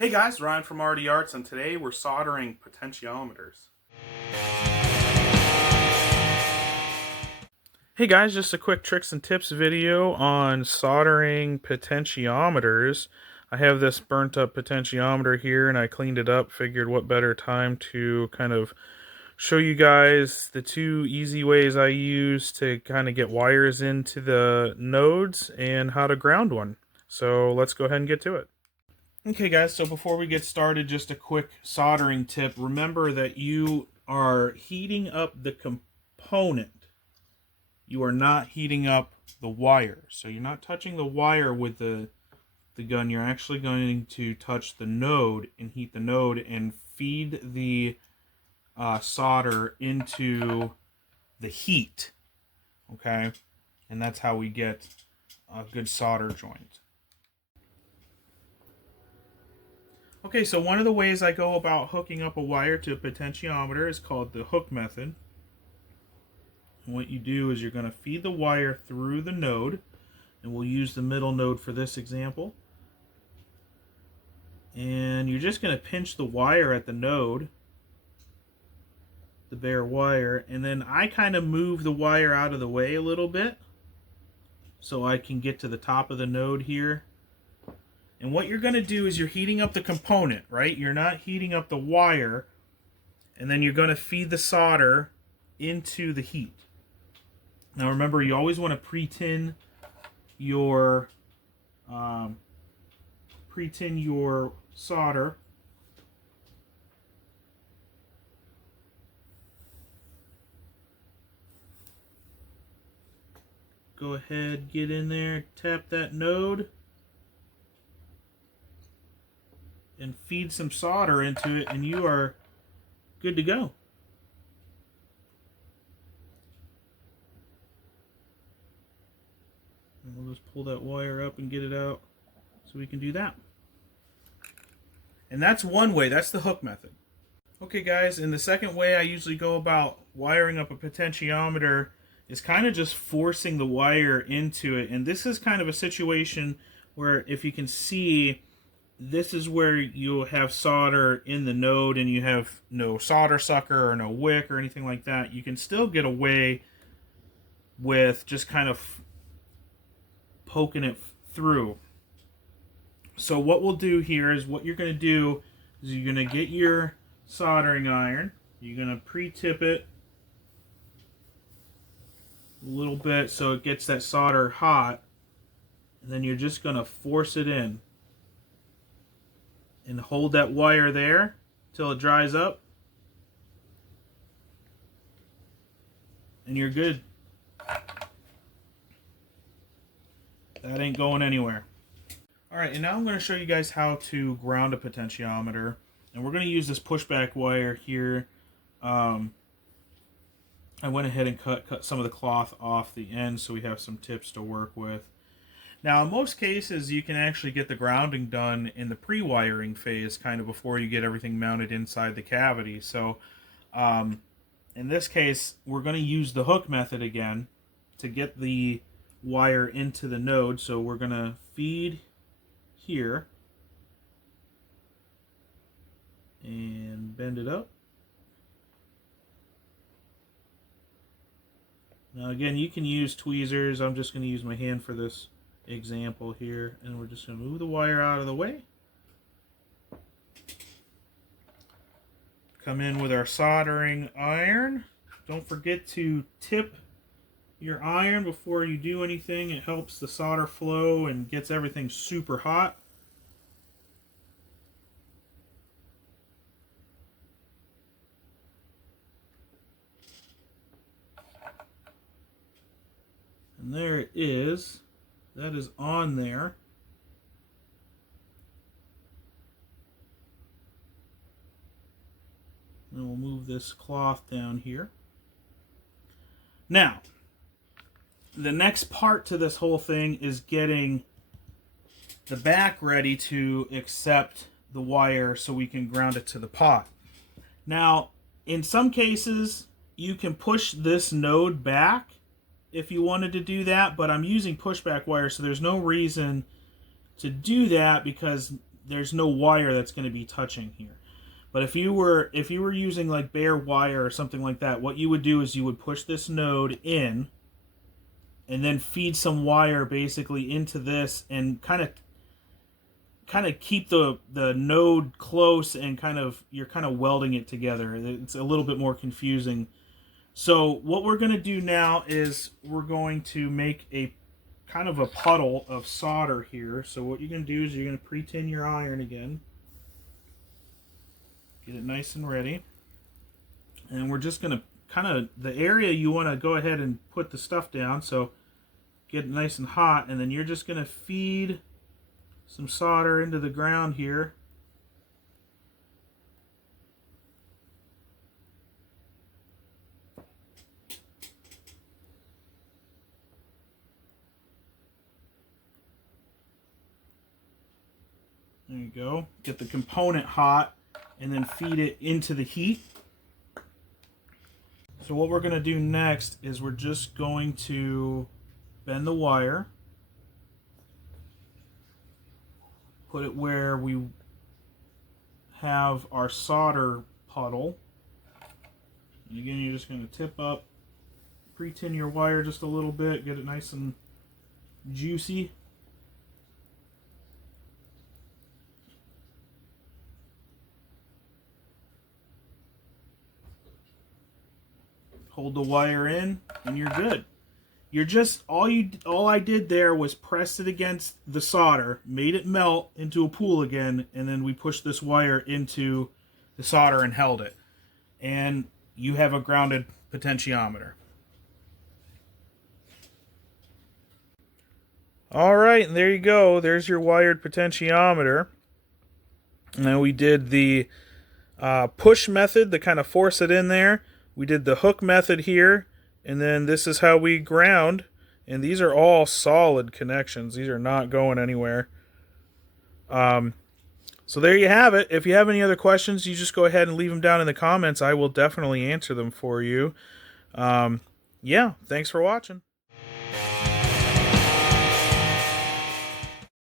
Hey guys, Ryan from RD Arts, and today we're soldering potentiometers. Hey guys, just a quick tricks and tips video on soldering potentiometers. I have this burnt up potentiometer here and I cleaned it up, figured what better time to kind of show you guys the two easy ways I use to kind of get wires into the nodes and how to ground one. So let's go ahead and get to it. Okay guys, so before we get started, just a quick soldering tip. Remember that you are heating up the component. You are not heating up the wire. So you're not touching the wire with the gun. You're actually going to touch the node and heat the node and feed the solder into the heat. Okay? And that's how we get a good solder joint. Okay, so one of the ways I go about hooking up a wire to a potentiometer is called the hook method. And what you do is you're going to feed the wire through the node, and we'll use the middle node for this example. And you're just going to pinch the wire at the node, the bare wire, and then I kind of move the wire out of the way a little bit so I can get to the top of the node here. And what you're going to do is you're heating up the component, right? You're not heating up the wire. And then you're going to feed the solder into the heat. Now remember, you always want to pre-tin your solder. Go ahead, get in there, tap that node, and feed some solder into it, and you are good to go. And we'll just pull that wire up and get it out so we can do that. And that's one way, that's the hook method. Okay guys, and the second way I usually go about wiring up a potentiometer is kind of just forcing the wire into it. And this is kind of a situation where, if you can see, this is where you'll have solder in the node and you have no solder sucker or no wick or anything like that. You can still get away with just kind of poking it through. So what we'll do here is, what you're going to do is you're going to get your soldering iron. You're going to pre-tip it a little bit so it gets that solder hot. And then you're just going to force it in. And hold that wire there till it dries up. And you're good. That ain't going anywhere. Alright, and now I'm going to show you guys how to ground a potentiometer. And we're going to use this pushback wire here. I went ahead and cut some of the cloth off the end so we have some tips to work with. Now, in most cases, you can actually get the grounding done in the pre-wiring phase, kind of before you get everything mounted inside the cavity. So, in this case, we're going to use the hook method again to get the wire into the node. So we're going to feed here and bend it up. Now, again, you can use tweezers. I'm just going to use my hand for this example here, and we're just going to move the wire out of the way. Come in with our soldering iron. Don't forget to tip your iron before you do anything. It helps the solder flow and gets everything super hot. And there it is. That is on there. And we'll move this cloth down here. Now, the next part to this whole thing is getting the back ready to accept the wire so we can ground it to the pot. Now, in some cases, you can push this node back if you wanted to do that, but I'm using pushback wire, so there's no reason to do that, because there's no wire that's going to be touching here. But if you were using like bare wire or something like that, what you would do is you would push this node in and then feed some wire basically into this and kind of keep the node close, and you're kind of welding it together. It's a little bit more confusing. So what we're going to do now is we're going to make a kind of a puddle of solder here. So what you're going to do is you're going to pre-tin your iron again. Get it nice and ready. And we're just going to kind of, the area you want to go ahead and put the stuff down. So get it nice and hot, and then you're just going to feed some solder into the ground here. There you go. Get the component hot and then feed it into the heat. So what we're going to do next is we're just going to bend the wire, put it where we have our solder puddle. And again, you're just going to tip up, pre-tin your wire just a little bit, get it nice and juicy. Hold the wire in and you're good. You're just, all I did there was press it against the solder, made it melt into a pool again, and then we pushed this wire into the solder and held it. And you have a grounded potentiometer. Alright, and there you go. There's your wired potentiometer. Now we did the push method to kind of force it in there. We did the hook method here, and then this is how we ground. And these are all solid connections. These are not going anywhere. So there you have it. If you have any other questions, you just go ahead and leave them down in the comments. I will definitely answer them for you. Yeah, thanks for watching.